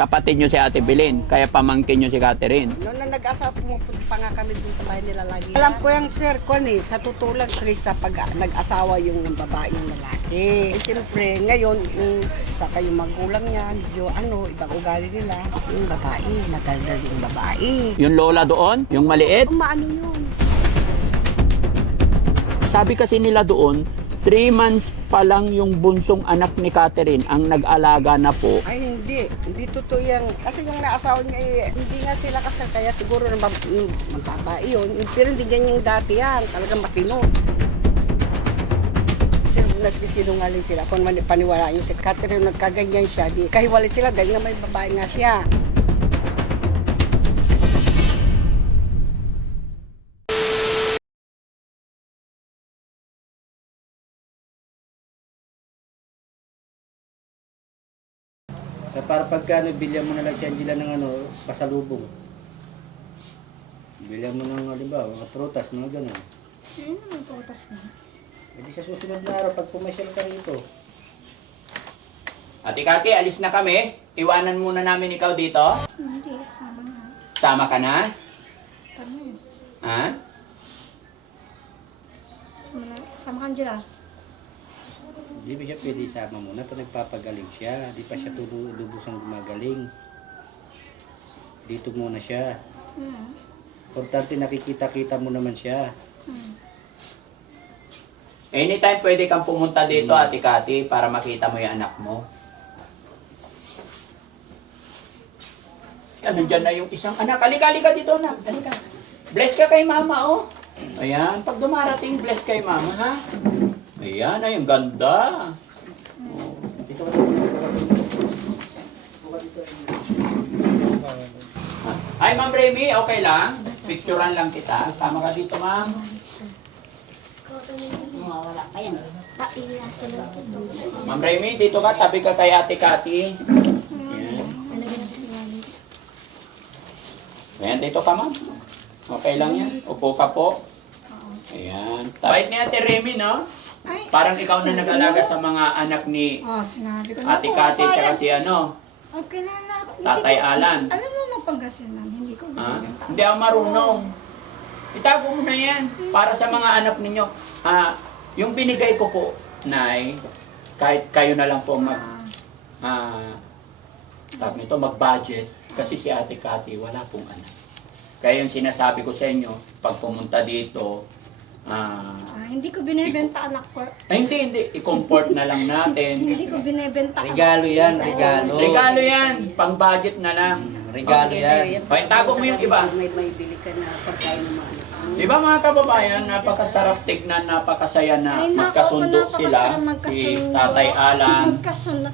Kapatid nyo si Ate Belen, kaya pamangkin nyo si Catherine. Noon na nag-asawa, pumupunta pa nga kami dun sa bahay nila lagi. Alam ko yung sir ko sa totoo lang, stress sa pag nag-asawa yung babae yung lalaki. Eh, siyempre, ngayon, saka yung magulang niya, medyo ibang ugali nila. Yung babae, maganda yung babae. Yung lola doon, yung maliit, Maano yun? sabi kasi nila doon, 3 months pa lang yung bunsong anak ni Catherine ang nag-alaga na po. Ay, hindi. Hindi totoo yan. Kasi yung naasawa niya, hindi nga sila kasal. Kaya siguro magbabae yun. Pero hindi ganyan dati yan. Talagang matino. Kasi nagsisinungaling sila. Kung paniwala nyo si Catherine, nagkaganyan siya. Di, kahiwalay sila dahil nga may babae nga siya. Para pagka bilhan mo na lang si Angela ng pasalubong. Bilhan mo ng halimbawa, mga prutas, mga gano'n. Ayun naman prutas na. E di sa susunod na araw, pag pumasyal ka rito. Ate Kati, alis na kami. Iwanan muna namin ikaw dito. Hindi, sama na. Sama ka na? Tamis. Ha? Sama ka, Angela. Di ba siya pwede isama muna ito nagpapagaling siya. Di pa siya lubusang gumagaling. Dito muna siya. Importante nakikita-kita mo naman siya. Anytime pwede kang pumunta dito, Ate Kati, para makita mo yung anak mo. Yan, nandyan na yung isang anak. Halika dito, anak. Halika. Bless ka kay mama, oh. Ayan, pag dumarating, bless kay mama, ha? Ayan, ay, ang ganda. Oh. Dito ka Ay, Ma'am Remy, okay lang? Picturean lang kita. Sama ka dito, ma'am. Mawawala pa yan. Ma'am Remy, dito ka. Tabi ka kay Ate Kati. Ayan. Ayan, dito ka, ma'am. Okay lang yan. Upo ka po. Ayan. Bait ni Ate Remy, no? Ay. Parang ikaw na nag-alaga sa mga anak ni Oh, sinabi ko na Ate po. Kati tsaka si ano, Okay na na. Hindi Tatay ko- Alan. Alam mo magpangasinan, hindi ko Ha? binibenta. Hindi ako marunong. Itago mo na yan. Para sa mga anak ninyo. Yung binigay ko po, Nay, kahit kayo na lang po mag-budget. Kasi si Ate Kati, wala pong anak. Kaya yung sinasabi ko sa inyo, pag pumunta dito, Hindi ko binibenta anak ko. hindi. I-comfort na lang natin. Hindi ko binibenta anak Regalo yan, ko. regalo. Regalo yan. Pang-budget na lang. Regalo yan. Ay, tago mo yung iba. May bili ka na pagkain ng mga anak. Di ba mga kababayan, napakasarap tignan, napakasaya na Ay, naku, magkasundo sila. napakasarap magkasundo. Si Tatay Alan. Magkasundo.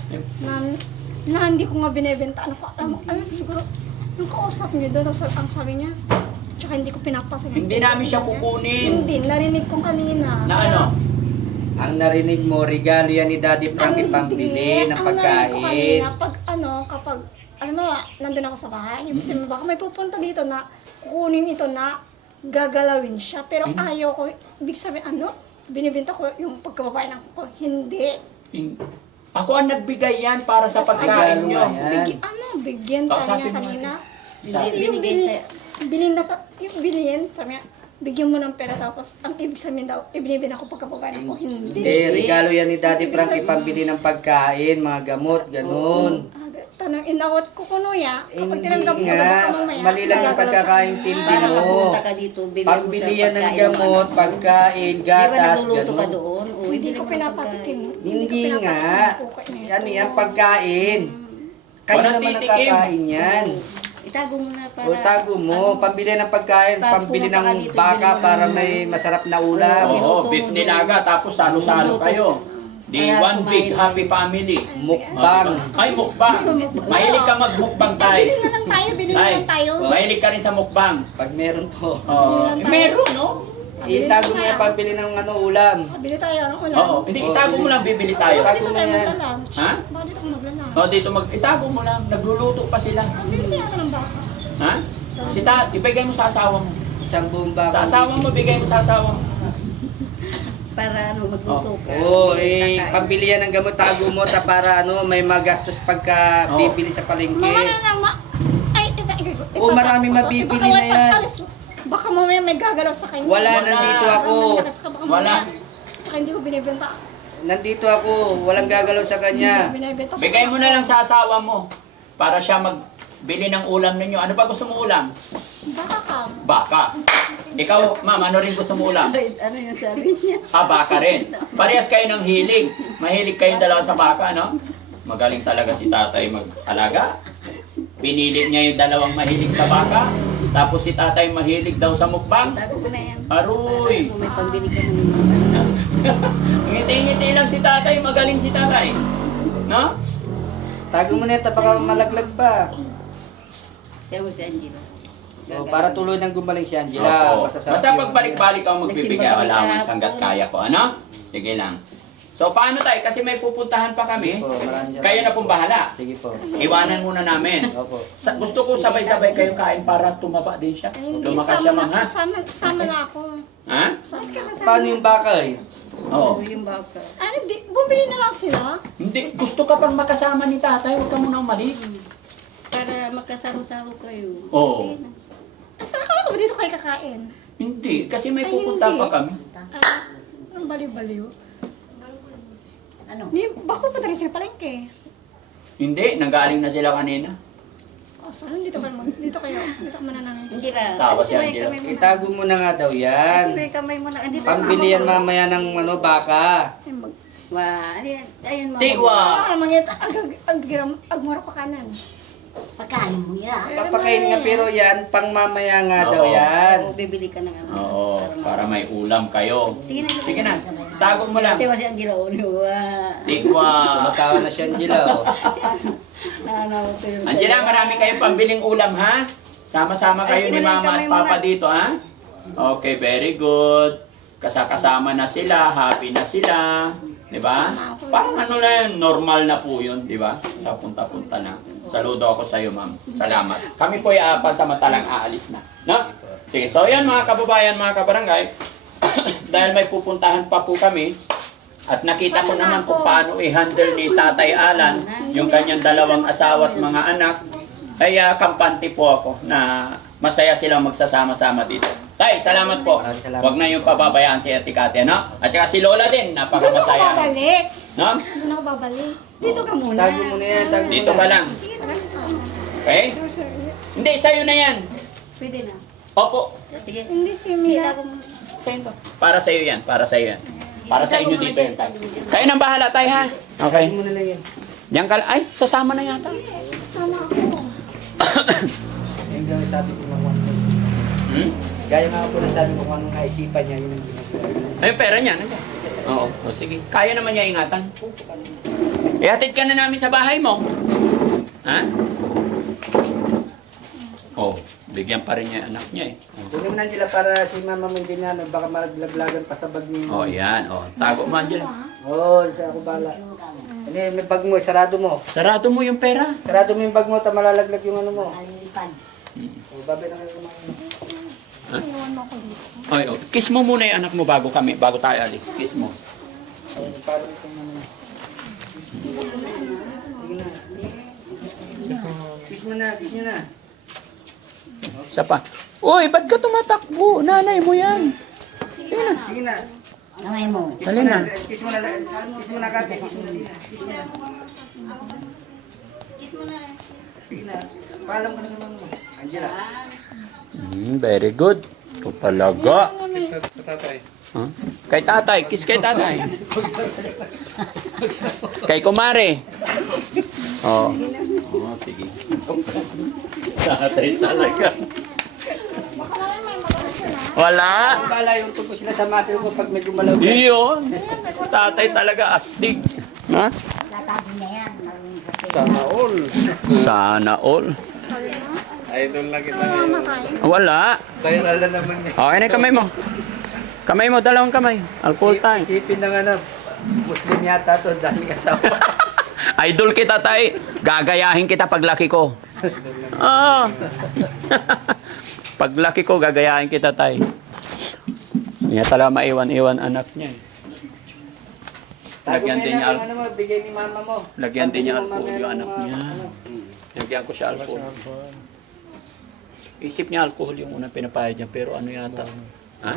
Na hindi ko nga binibenta. Ano ko, alam siguro, yung kausap niyo doon, ang sabi niya, tsaka hindi ko pinapakinggan. Hindi namin siya kukunin. Hindi, narinig ko kanina. Na ano? Ang narinig mo, regalo yan ni Daddy Frankie pambili ng Ang narinig ko pagkain. kanina, kapag, nandun ako sa bahay, ibig sabihin, baka may pupunta dito na kukunin ito na gagalawin siya. Pero ayaw ko, ibig sabihin, binibenta ko yung pagkababae ng ko. Hindi. Ako ang nagbigay yan para sa pagkain Regalo nyo. nga yan. Bigyan tayo Kausapin niya mo kanina. Sabi- Yung bilhin na yung bilhin, sabi niya, bigyan mo ng pera tapos ang ibig sabihin daw, ibinibenta ko pagkababae ng ko. Hindi. Hindi, regalo yan ni Daddy Frankie pambili ng pagkain, mga gamot, ganun. Tanong, inawat ko kuno ya. Kapag Hindi tinanggap ko nga, baka mamaya, mali lang yung magagalaw sa pagkakaintindi akin. mo. Pumunta ka dito, bili mo Pambili sa yan ng pagkain gamot, anak. pagkain, Di ba gatas, nagluluto ka ganun. doon? O, Hindi bili ko mo ng pinapatikim. pagkain. Hindi ko nga. pinapatikim yung kukay na ito. Ano yan, pagkain. Kayo Walang naman ang titikim. kakain yan. Itago mo na para... O tago mo, pambili ng pagkain, Pag pambili pumunta ka ng dito, baka bili mo para ng- may masarap na ulam. Oo, beef nilaga, tapos salo-salo kayo. Di Para one big kumain. happy family. Mukbang. Ay, mukbang. Mahilig ka mag-mukbang tayo. Bili na lang tayo, bili na Tay, lang tayo. mahilig ka rin sa mukbang. Pag meron po. Meron, no? Itago mo yan, pambili ng ulam. Bili tayo, ano ulam? Oo, hindi, itago mo lang, bibili tayo. Bakit Itago dito mo tayo yan. magla-lunch? Ha? Bakit dito magla-lunch? O, dito itago mo lang, nagluluto pa sila. Bili tayo ako ng baka. Ha? Si ibigay mo sa asawa mo. Isang buong baka. Sa asawa mo, bigay mo sa asawa mo. para ano, magluto ka. Oo, Kakain. pambili yan ng gamot, tago mo ta para may magastos pagka Oo. bibili sa palengke. Mama na lang, ay, Oo, marami mabibili na yan. Baka mamaya may gagalaw sa kanya. Wala, nandito ako. Wala. Saka hindi ko binibenta. Nandito ako, walang gagalaw sa kanya. Binibenta. Bigay mo na lang sa asawa mo para siya magbili ng ulam ninyo. Ano ba gusto mo ulam? Baka ka. Baka. Ikaw, ma'am, ano rin gusto mo ulam? Ano yung sabi niya? Baka rin. Parehas kayo ng hilig. Mahilig kayong dalawa sa baka, no? Magaling talaga si tatay mag-alaga. Pinili niya yung dalawang mahilig sa baka. Tapos si tatay mahilig daw sa mukbang. Tago ko na yan. Aruy! Kung may pambili ka ng Ngiti-ngiti lang si tatay. Magaling si tatay. No? Tago mo na ito, baka malaglag pa. Kaya mo si Angela. Para tuloy nang gumaling si Angela. Opo. Basta pagbalik-balik ako magbibigay allowance hanggat kaya ko. Ano? Sige lang. So paano tayo? Kasi may pupuntahan pa kami. Opo, maraming Kayo na pong bahala. Sige po. Iwanan muna namin. Opo. Gusto ko sabay-sabay kayong kain para tumaba din siya. Hindi, Lumakas siya, ma'am, ha? sama na ako. Ha? Paano yung baka eh? Oo. yung baka. Ano, bumili na lang sila. Hindi, gusto ka pang makasama ni tatay. Huwag ka muna umalis. Para magkasaro-saro kayo. Oo. Saan ka ba dito kayo kakain? Hindi, kasi may Ay, pupunta hindi. pa kami. Ang baliw-baliw. Ano? Bako pa rin sila palengke. Hindi, nanggaling na sila kanina. O, saan? Dito kayo mananangin. Hindi lang. Tawa si Sabay Angela. kamay mo na. Itago mo na nga daw yan. Sabay kamay mo na. Andito Pambili yan mamaya ng baka. Wah, ayan mo. Tiwa! Mangita, agmura pa kanan. Pagkain mo yan. Papakain nga pero yan, pang mamaya nga daw Oo. yan. O, bibili ka ng ano. Oo, para may ulam kayo. Sige na. Sige na, tago mo lang. Tiwa si Angela. Tiwa! Tumatawa na si Angela. Oh. Ano, pero Angela, marami kayong pambiling ulam, ha? Sama-sama kayo Ay, ni simulan mama kamay at papa muna. dito, ha? Okay, very good. Kasama na sila, happy na sila. Di ba? Parang ano na yun, normal na po yun, di ba? Sa punta-punta na. Saludo ako sa iyo, ma'am. Salamat. Kami po ay pansamantalang aalis na. No? Sige, so yan mga kababayan, mga kabarangay. Dahil may pupuntahan pa po kami, at nakita ko naman kung paano i-handle ni Tatay Alan yung kanyang dalawang asawa at mga anak, ay kampante po ako na masaya silang magsasama-sama dito. Tay, salamat po. Maraming salamat. Huwag na yung pababayaan si Ate Kate, no? At saka si Lola din, Doon ako napakamasaya. babalik. No? Doon ako babalik. dito ka muna. Tago mo na yan, tago mo Dito na. ka lang. Okay? Hindi, sa'yo na yan. Pwede na. Opo. Sige. Hindi si Sige, Mia. tago mo. Para sa'yo yan, para sa'yo yan. Para sa inyo dito yan, tay. Kayo nang bahala, tay, ha? Okay. Tago mo na lang yan. Diyan ka, ay, sasama na yata. Sama ako. Yung gawin sabi ko ng one day. Hmm? Gaya nga ako na sabi ko kung anong naisipan niya, yun ang ginagawa. Ay, pera niya, nandiyan. Oo, o, sige. Kaya naman niya ingatan. Ihatid ka na namin sa bahay mo. Ha? Oh, bigyan pa rin niya anak niya eh. Huwag naman Angela para si mama mo hindi na, baka malaglaglagan pa sa bag niya. Oh, yan. Oh, tago mo, Angel. Oo, siya ako bala. Hindi, may bag mo, sarado mo. Sarado mo yung pera. Sarado mo yung bag mo, malalaglag yung ano mo. O, babay na kayo mga Iwan mo ako dito. Ay, oh. Kiss mo muna yung anak mo bago tayo alis. Kiss mo. parang itong ano. Sige na. Kiss mo na, kiss mo na. Isa pa. Uy, ba't ka tumatakbo? Nanay mo yan. Sige na. Sige na. Kamay mo. Kiss Dali mo na. Kiss mo na. Kiss mo na kate. Kiss mo na. Kiss mo na. Sige na. Paalam ko na naman mo. Angela. Very good. Ito talaga. Huh? Kay tatay. Kiss kay tatay. Kay kumare. Oh. Oh, sige. Tatay talaga. Wala. Ang bala yung tuko sila sa muscle ko pag may gumalaw. Iyon. Tatay talaga astig. Ha? Sana all. Sana all. Idol lang kita. Mamatay. Wala. Viral na naman niya. Okay na yung kamay mo. Kamay mo, dalawang kamay. Alcohol time. Isipin ng ano, Muslim yata to dahil asawa. Idol kita, tay. Gagayahin kita paglaki ko. Ah. Paglaki ko, gagayahin kita, tay. Hindi niya talaga maiwan-iwan anak niya. Eh. Lagyan din niya, ano mo, bigay ni mama mo. lagyan din niya Sabi ni mama, alcohol yung meron anak mga niya. ano. Lagyan ko siya alcohol. Isip niya alcohol yung unang pinapayad niya, pero ano yata? Ha?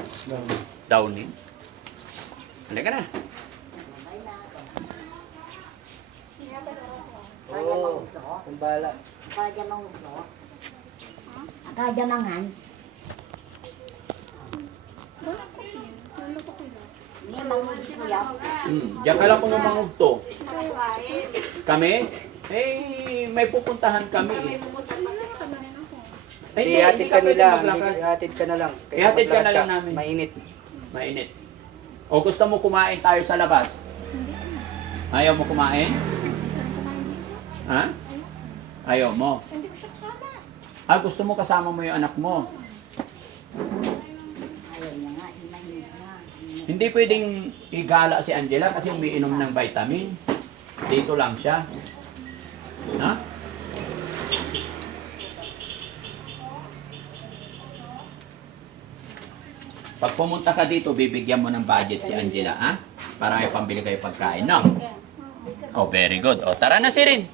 Downing. Halika na. Oo, kung bala. Akajamangan. Niya mangulit ko yan. Diyan ka lang kung mangugto. Kami? May pupuntahan kami. Ihatid ka nila, ihatid ka na lang. Ihatid ka na lang maglakad namin. Mainit. Mainit. O gusto mo kumain tayo sa labas? Ayaw mo kumain? Ha? Ayaw mo? Hindi ko siya kasama. Gusto mo kasama mo yung anak mo? Ayaw niya nga, imahin na. Hindi pwedeng igala si Angela kasi umiinom ng vitamin. Dito lang siya. Ha? Pag pumunta ka dito, bibigyan mo ng budget si Angela, ha? Para may pambili kayo pagkain, no? Oh, very good. O, tara na si Rin.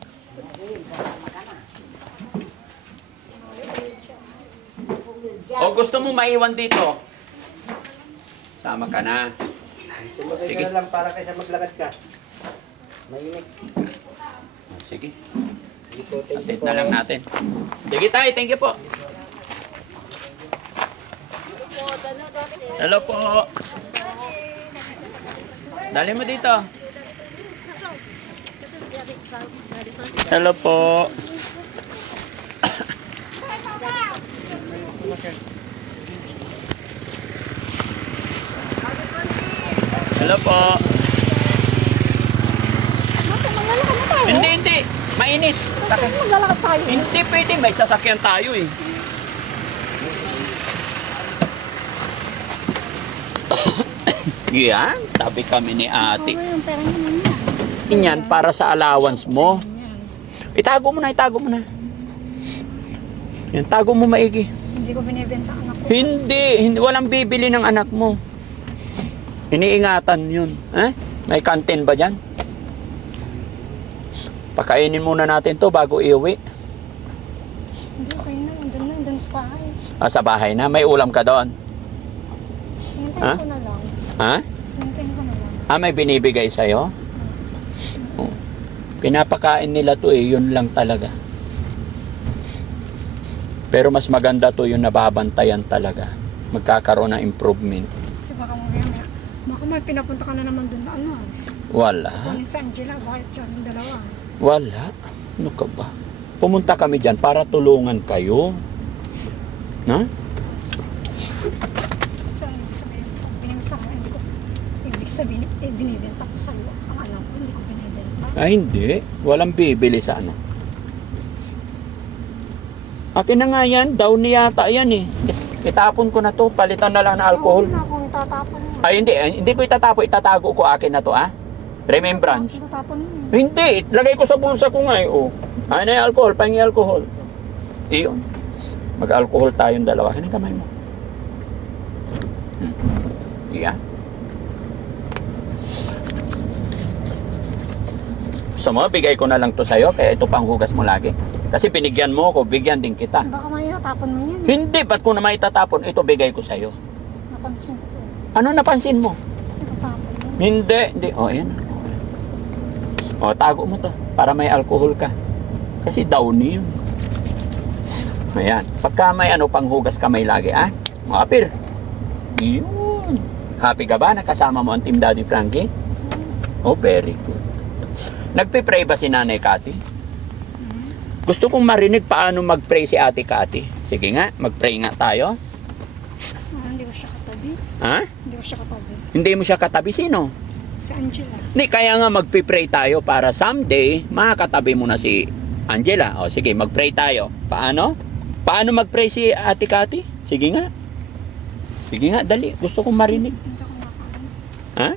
O, gusto mo maiwan dito? Sama ka na. Sumakay Sige. ka na lang para kaysa maglakad ka. Mainit. Sige, Sige po, thank you update po. na lang natin. Sige tayo, thank you po. Hello po. Dali mo dito. Hello po. Hello po. Maglalakad na tayo. Hindi. Mainit. Kasi maglalakad tayo. Hindi pwede. May sasakyan tayo eh. Yan. Tabi kami ni ate. Yung pera niya man yan. Inyan para sa allowance mo. Yan. Itago mo na. Yan, tago mo maigi. Hindi ko binibenta anak ko. Hindi. Walang bibili ng anak mo. Iniingatan yun. May kantin ba dyan? Pakainin muna natin to bago iuwi. Hindi, okay na. Doon sa bahay. Sa bahay na. May ulam ka doon. Ha? Hintayin ko na lang. Ha? Hintayin ko na lang. May binibigay sa'yo? Oh. Pinapakain nila to yun lang talaga. Pero mas maganda to yung nababantayan talaga. Magkakaroon ng improvement. Kasi baka may pinapunta ka na naman doon na ano. Wala. Kunin si Angela, bakit yun? Yung dalawa. Wala. Ano ka ba? Pumunta kami dyan para tulungan kayo. Na? So, ibig sabihin, pag binibisa ko, hindi ko, ibig sabihin, binibenta ko sa'yo. Ang alam ko, hindi ko binibenta. Hindi. Walang bibili sa ano. Akin na nga yan. Down yata yan eh. Itapon ko na to. Palitan na lang ng alcohol. Huwag na akong tatapon mo. Hindi ko itatapo. Itatago ko akin na to Remembrance. Tatapon mo. Hindi. Lagay ko sa bulsa ko nga Ano yung alcohol? Pahingi alcohol. Iyon. Mag-alcohol tayong dalawa. Kanang kamay mo. Yeah. Gusto mo, bigay ko na lang to sa'yo. Kaya ito pang hugas mo lagi. Kasi binigyan mo ako, bigyan din kita. Baka may tatapon mo yan. Hindi, ba't ko na maitatapon? Ito bigay ko sa'yo. Napansin ko. Ano napansin mo? Tatapon mo. Hindi. Ayan. Tago mo to. Para may alcohol ka. Kasi downy yun. Ayan. Pagka may panghugas kamay lagi, Apir. Yun. Happy ka ba? Nakasama mo ang Team Daddy Frankie? Oh, very good. Nagpe-pray ba si Nanay Cathy? Gusto kong marinig paano mag-pray si Ate Cathy. Sige nga, mag-pray nga tayo. Hindi ko siya katabi. Ha? Hindi ko siya katabi. Hindi mo siya katabi, sino? Si Angela. Hindi, kaya nga magpipray tayo para someday makakatabi mo na si Angela. O sige, magpray tayo. Paano? Paano magpray si Ate Cathy? Sige nga. Sige nga, dali. Gusto kong marinig. Hindi ko nakakain. Ha?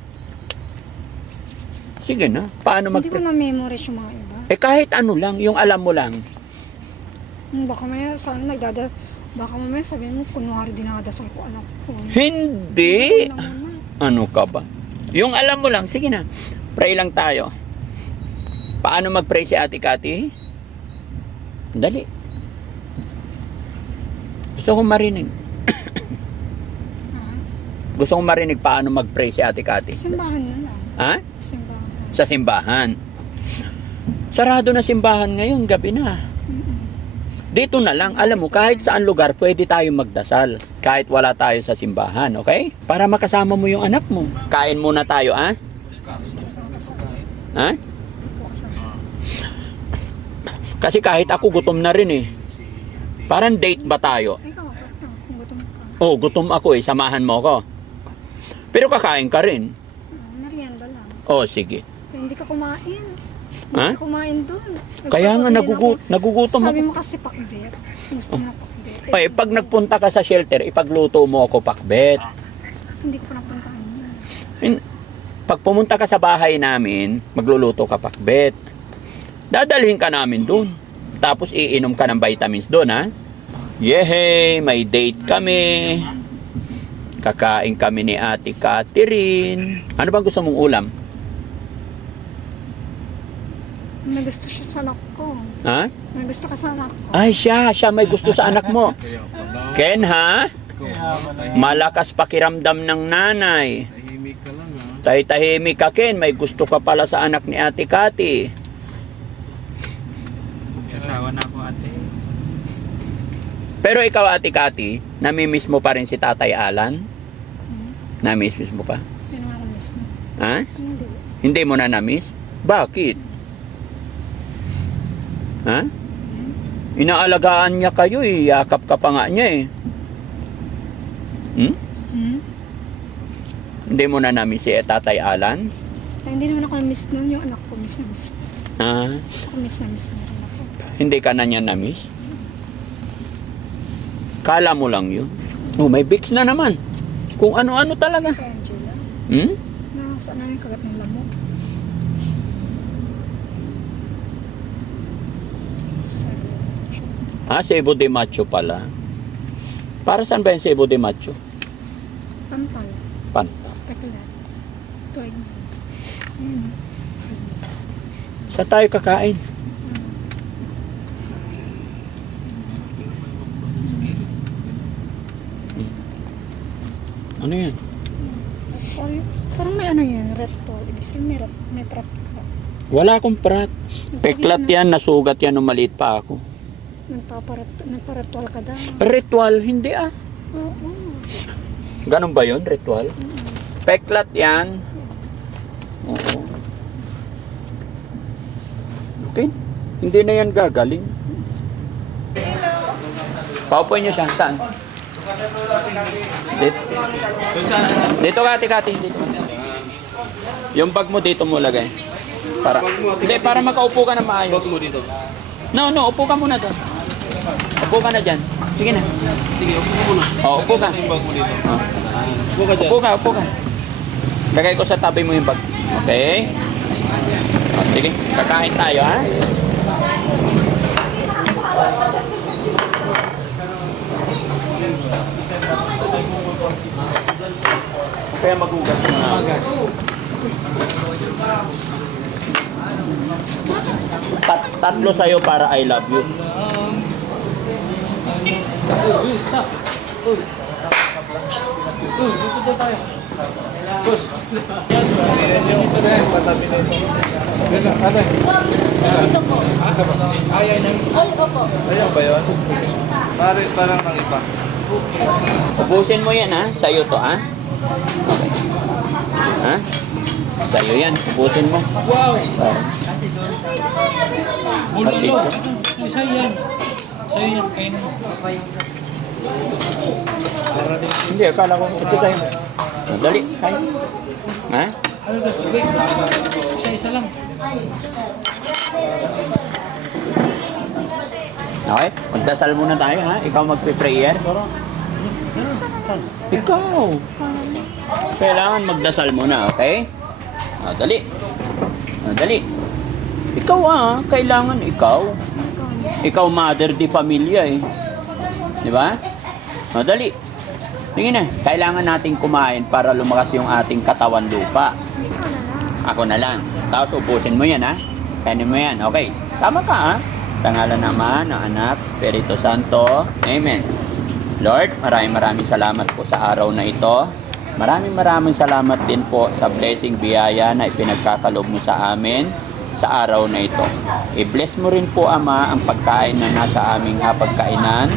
Sige na. Paano Hindi ko magpray? na-memorize yung mga iba. Kahit ano lang, yung alam mo lang. Baka may saan baka mamaya sabihin mo, kunwari dinadasal ko anak ko. Hindi. Ano muna. Ano ka ba? Yung alam mo lang, sige na. Pray lang tayo. Paano mag-pray si Ate Cathy? Dali. Gusto kong marinig. Gusto kong marinig paano mag-pray si Ate Cathy. Simbahan na lang. Ha? Simbahan. Sa simbahan. Sarado na simbahan ngayon, gabi na. Dito na lang, alam mo, kahit saan lugar pwede tayo magdasal. Kahit wala tayo sa simbahan, okay? Para makasama mo yung anak mo. Kain muna tayo, ha? Ha? Kasi kahit ako gutom na rin eh. Parang date ba tayo? Ikaw, gutom ka. Oh, gutom ako eh, samahan mo ako. Pero kakain ka rin. Merienda lang. Oh, sige. Hindi ka kumain. Ha? Hindi ka kumain doon. Kaya nga nagugutom Sabi ako. mo kasi pakbet. Gusto mo na pakbet. Ay, pag nagpunta ka sa shelter, ipagluto mo ako pakbet. Hindi ko pa napuntahan yun. Pag pumunta ka sa bahay namin, magluluto ka pakbet. Dadalhin ka namin doon. Tapos iinom ka ng vitamins doon, ha? Yehey, may date kami. Kakain kami ni Ate Catherine. Ano bang gusto mong ulam? May gusto siya sa anak ko. Ha? May gusto ka sa anak ko. Ay, siya may gusto sa anak mo. Ken, ha? Malakas pakiramdam ng nanay. Tahimik ka lang ha. Tahimik ka, Ken. May gusto ka pala sa anak ni Ate Cathy. Asawa na ako ate. Pero ikaw, Ate Cathy, namimiss mo pa rin si Tatay Alan? Namimiss mo pa? Hindi naman ako miss na. Ha? Hindi. Hindi mo na namiss? Bakit? Ha? Inaalagaan niya kayo eh. Yakap ka pa nga niya eh. Hindi mo na namiss si Tatay Alan? Ay, hindi naman ako miss nun. Yung anak ko miss na miss. Ha? Ako miss na miss na rin ako. Hindi ka na niya namiss? Kala mo lang yun. Oh, may Vicks na naman. Kung ano-ano talaga. Kaya Angela, Hmm? saan namin kagat ng lamok? Sabi. Cebu de Macho pala. Para saan ba yung Cebu de Macho? Pampal. Panta. Pekulat. Tuwing. Ayan. Sa tayo kakain? Ano yan? Parang may ano yan, red ball. Ibig sabihin may prat ka. Wala akong prat. Peklat yan, nasugat yan nung maliit pa ako. Nagparatwal ka daw. Ritual, hindi ah. Oo. Ganun ba yun, ritual? Peklat yan. Oo. Okay. Hindi na yan gagaling. Paupuin niyo siya. Saan? Dito. Dito ka, Ate Cathy. Dito. Yung bag mo dito mo lagay. Hindi, para makaupo ka na maayos. Bag mo dito. No, upo ka muna doon. Upo ka na dyan. Sige na. Sige, upo ka muna. Oo, upo ka. Yung bag mo dito. Oh. Upo ka dyan. Upo ka. Lagay ko sa tabi mo yung bag. Okay? O, sige, kakain tayo, ha? Kaya magugas mo na. Tatlo sa'yo para I love you. Ayaw ba yun? Parang ang iba. Ubusin mo yan, ha? Sa'yo to, ha? Okay. Ha? Sa'yo yan. Ubusin mo. Wow! Bulalo. Sa'yo yan. Sa'yo yan. Kain mo. Hindi, akala ko ito sa'yo. Dali, kain. Ha? Isa-isa lang. Okay, magdasal muna tayo, ha? Ikaw magpe-prayer. Ikaw. Kailangan magdasal muna, okay? Dali. Dali. Ikaw, kailangan ikaw. Ikaw mother di pamilya, eh. Di ba? Dali. Tingin na, kailangan nating kumain para lumakas yung ating katawan lupa. Ako na lang. Tapos ubusin mo yan, ha? Kainin mo yan. Okay. Sama ka, ha? Sa ngalan ng Ama, ng Anak, Espiritu Santo. Amen. Lord, maraming salamat po sa araw na ito. Maraming salamat din po sa blessing biyaya na ipinagkakalob mo sa amin sa araw na ito. I-bless mo rin po, Ama, ang pagkain na nasa aming hapagkainan.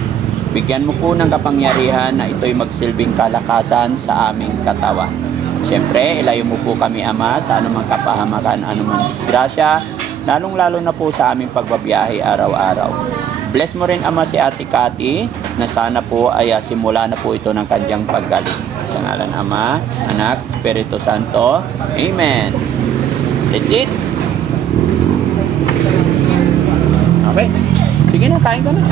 Bigyan mo po ng kapangyarihan na ito'y magsilbing kalakasan sa aming katawan. Siyempre, ilayo mo po kami, Ama, sa anumang kapahamakan, anumang disgrasya, lalong-lalo na po sa aming pagbabiyahe araw-araw. Bless mo rin, Ama, si Ate Cathy, na sana po ay simula na po ito ng kanyang paggaling. Sa ngalan Ama, Anak, Espiritu Santo. Amen. That's it. Okay. Sige na, kain ka na.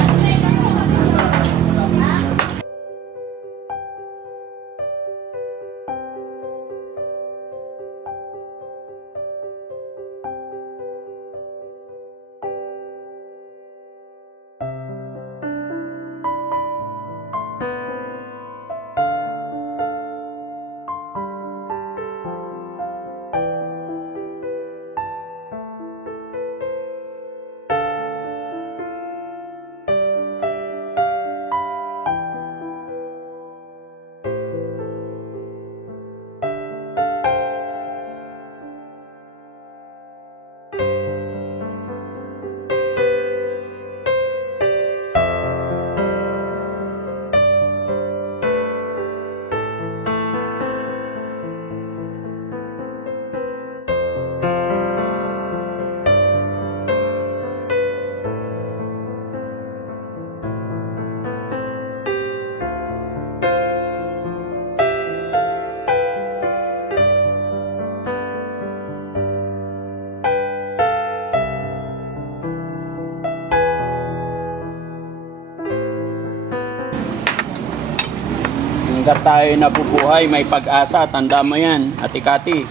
Hanggat tayo nabubuhay, may pag-asa. Tanda mo yan, Ate Cathy.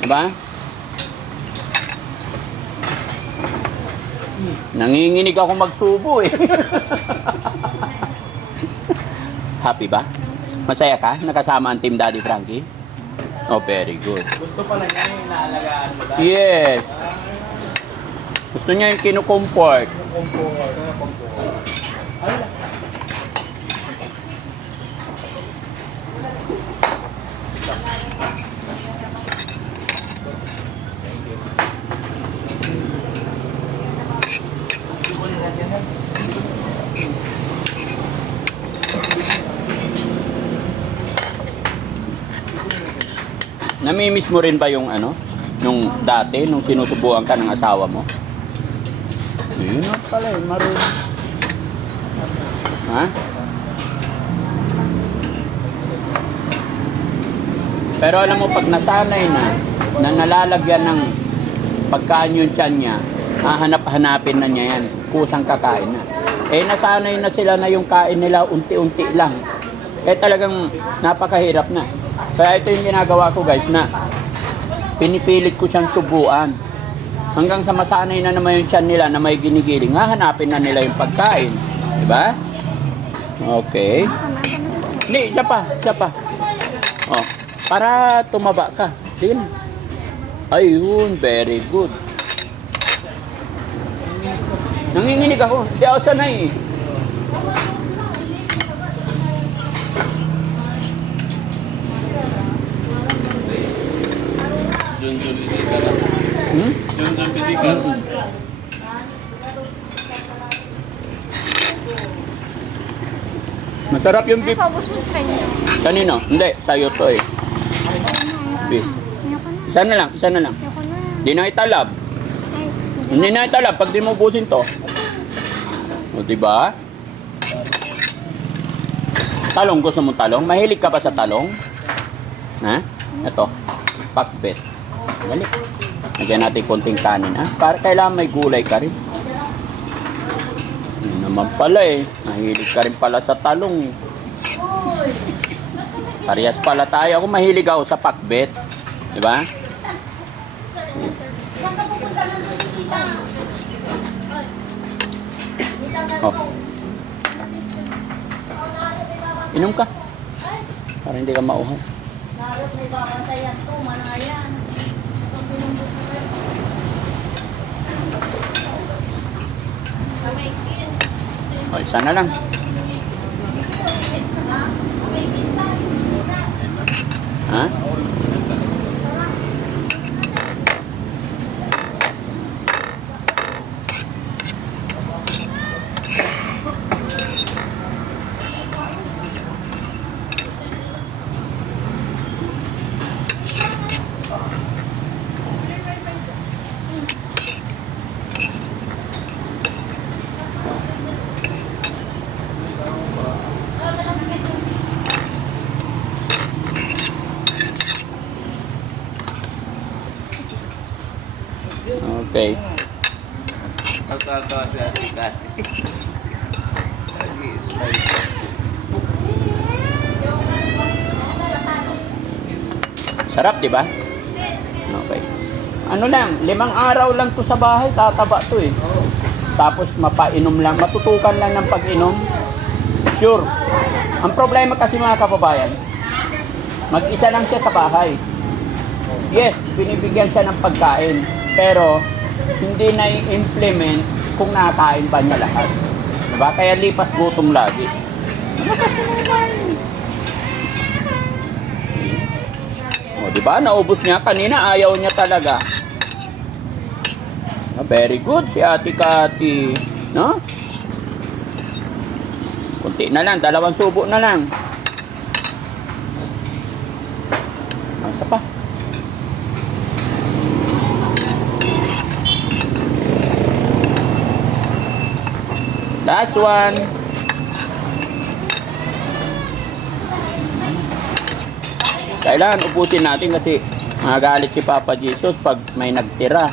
Diba? Nanginginig ako magsubo eh. Happy ba? Masaya ka? Nakasama ang Team Daddy Frankie? Oh, very good. Gusto pala niya yung inaalagaan mo ba? Yes. Gusto niya yung kinukomfort. Namimiss mo rin ba yung ano? Nung dati, nung sinusubuan ka ng asawa mo? Yun na pala eh, marunong. Ha? Pero alam mo, pag nasanay na nalalagyan ng pagkain yung tiyan niya, hahanap-hanapin na niya yan, kusang kakain na. Eh, nasanay na sila na yung kain nila unti-unti lang. Eh, talagang napakahirap na. Kaya ito yung ginagawa ko, guys, na pinipilit ko siyang subuan. Hanggang sa masanay na naman yung tiyan nila na may ginigiling, hahanapin na nila yung pagkain. Diba? Okay. Hindi, isa pa. Oh, para tumaba ka. Sige na. Ayun, very good. Nanginginig ako. Hindi ako sanay eh. Junjun bisi ka lang. Junjun bisi ka. Masarap yung beef. Paubos mo sa kanya. Kanino? Hindi, sa'yo to eh. Beef. Isa na lang. Ayoko na. Di na italab. Hindi na italab pag di mo ubusin to. O, diba? Talong, gusto mong talong? Mahilig ka ba sa talong? Ha? Ito. Pakbet. Dali. Lagyan natin konting kanin, ha? Para kailangan may gulay ka rin. Yun naman pala eh. Mahilig ka rin pala sa talong. Parehas pala tayo. Ako mahilig ako sa pakbet. Diba? Oh. Inom ka. Para hindi ka mauhaw. O, isa na lang. Ha? Okay. Tatawa siya. Lagi spicy. Sarap, di ba? Okay. Ano lang, 5 araw lang to sa bahay, tataba to eh. Tapos mapainom lang, matutukan lang ng pag-inom. Sure. Ang problema kasi mga kababayan, mag-isa lang siya sa bahay. Yes, binibigyan siya ng pagkain, pero hindi na i-implement kung nakakain ba niya lahat. Diba? Kaya lipas gutom lagi. O, diba? Naubos niya kanina, ayaw niya talaga. Very good si Ate Cathy, no? Kunti na lang, 2 subo na lang. Isa pa. Last one. Kailangan ubusin natin kasi magagalit si Papa Jesus pag may nagtira.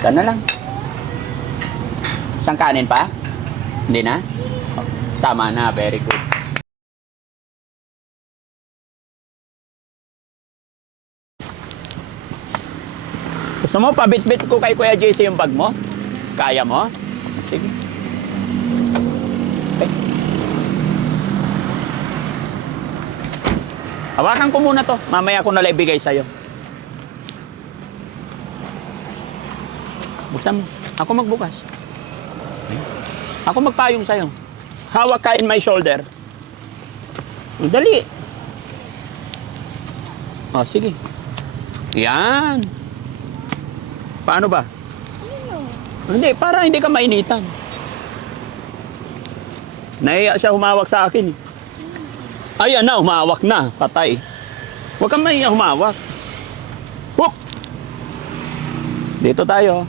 Sana lang. Isang kanin pa? Hindi na? Oh, tama na, very good. Gusto mo, pabit-bit ko kay Kuya JC yung bag mo? Kaya mo? Sige. Okay. Hawakan ko muna to. Mamaya ko nalang ibigay sa'yo. Buksan mo. Ako magbukas. Ako magpayong sa'yo. Hawak ka in my shoulder. Dali. O, sige. Yan. Paano ba? Hindi, para hindi ka mainitan. Nahiya siya humawak sa akin. Ayan na, humawak na. Patay. Huwag kang mahiya humawak. Hook! Dito tayo.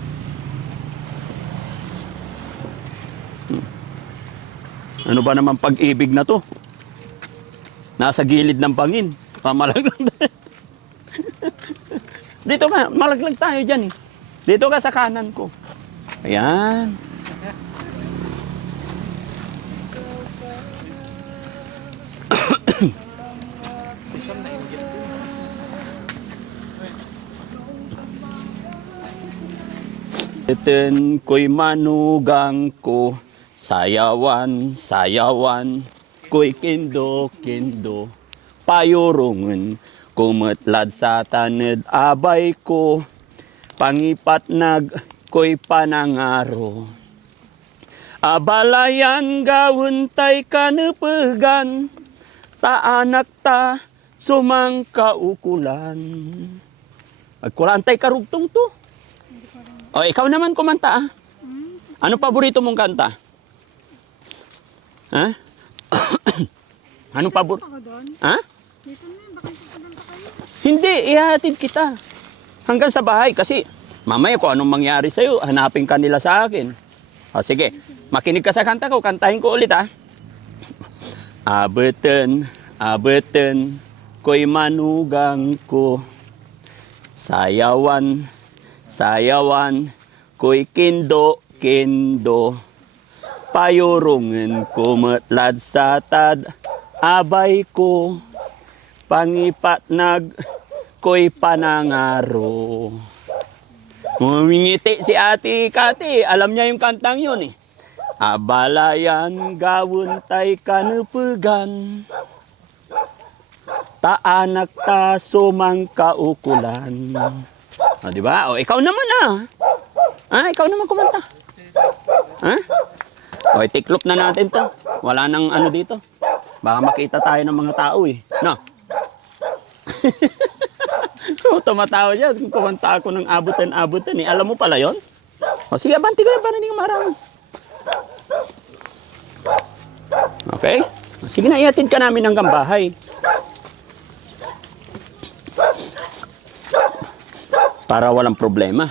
Ano ba naman pag-ibig na to? Nasa gilid ng bangin. Pamalaglag tayo. Dito ka, malaglag tayo dyan. Dito ka sa kanan ko. Ayan. Iten ko'y manugang ko, sayawan, sayawan, ko'y kindo, kindo, payurungan, kumatlad sa tanid abay ko, pangipat nag ko'y panangaro. Abalayan gawin tay kanupagan, taanak ta sumang kaukulan. Agkulan tay karugtong to. O, ikaw naman kumanta ah. Ano paborito mong kanta? Ha? Anong paborito? Ha? Hindi, ihatid kita. Hanggang sa bahay kasi mamaya kung anong mangyari sa'yo, hanapin ka nila sa akin. O sige, makinig ka sa kanta ko, kantahin ko ulit ha. Abeten, abeten, ko'y manugang ko. Sayawan, sayawan, ko'y kindo, kindo. Payurungan ko matlad sa tad, abay ko. Pangipat nag, ko'y panangaro. Umingiti si Ate Cathy, alam niya yung kantang yun eh. Abalayan gawin tay kanupagan, Ta anak ta sumang kaukulan. O, di ba? O, ikaw naman ikaw naman kumanta. Ha? O, itiklop na natin to. Wala nang ano dito. Baka makita tayo ng mga tao eh. No? Tumatawa siya. Kumanta ako ng abutan-abutan eh. Alam mo pala yon? O, sige, abanti ko yan para hindi ka marami. Okay? O, sige na, ihatid ka namin hanggang bahay. Para walang problema.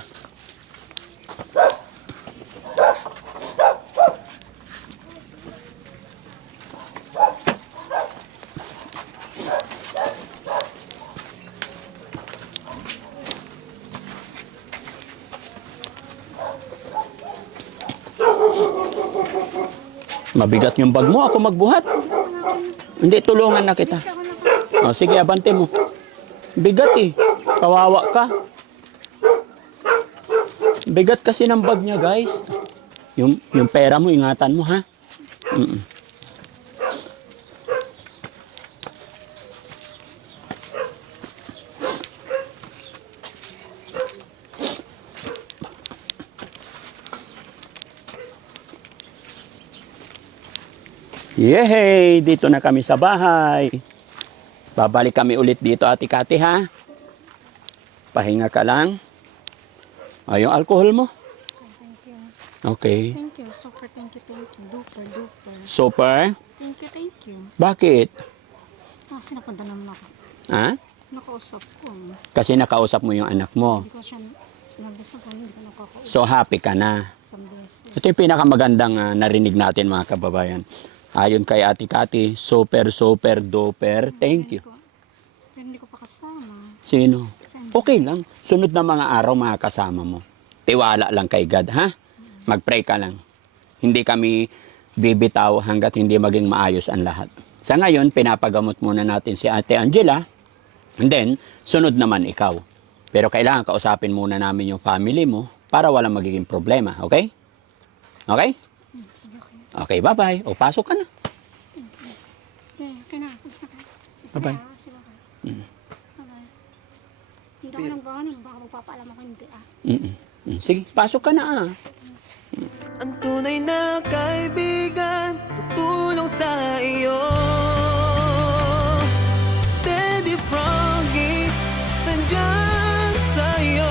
Mabigat yung bag mo, ako magbuhat. Hindi, tulungan na kita. O, sige, abante mo. Bigat eh. Kawawa ka. Bigat kasi ng bag niya, guys. Yung pera mo, ingatan mo, ha? Yehey! Dito na kami sa bahay. Babalik kami ulit dito, Ate Kati, ha? Pahinga ka lang. Yung alcohol mo? Thank you. Okay. Thank you. Super thank you. Duper. Super? Thank you. Bakit? Kasi napunta naman ako. Ha? Nakausap ko. Kasi nakausap mo yung anak mo. Hindi ko siya nabasa ko. Hindi ko nakakausap. So happy ka na. Some beses. Ito yung pinakamagandang narinig natin, mga kababayan. Ayon kay Ate Kati, super duper. Thank you. Pero hindi ko pa kasama. Sino? Saan? Okay lang. Sunod na mga araw, mga kasama mo. Tiwala lang kay God, ha? Mag-pray ka lang. Hindi kami bibitaw hanggat hindi maging maayos ang lahat. Sa ngayon, pinapagamot muna natin si Ate Angela. And then, sunod naman ikaw. Pero kailangan kausapin muna namin yung family mo para walang magiging problema. Okay? Okay? Sige, okay. Okay, bye-bye. O, pasok ka na. Okay na. Basta ka. Bye-bye. Sige, okay. Bye-bye. Hindi ako nang burning. Baka magpapaalam ako hindi Sige, pasok ka na. Ang tunay na kaibigan, tutulong sa iyo. Daddy Frankie, nandyan sa iyo.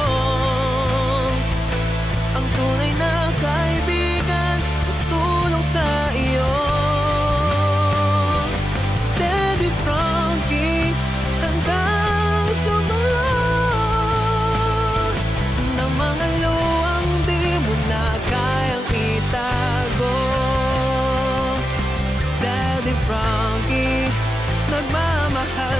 Ang tunay na kaibigan, tutulong sa iyo. Daddy Frankie, hanggang sumalong ng mga luwang di mo na kayang itago. Daddy Frankie, nagmamahal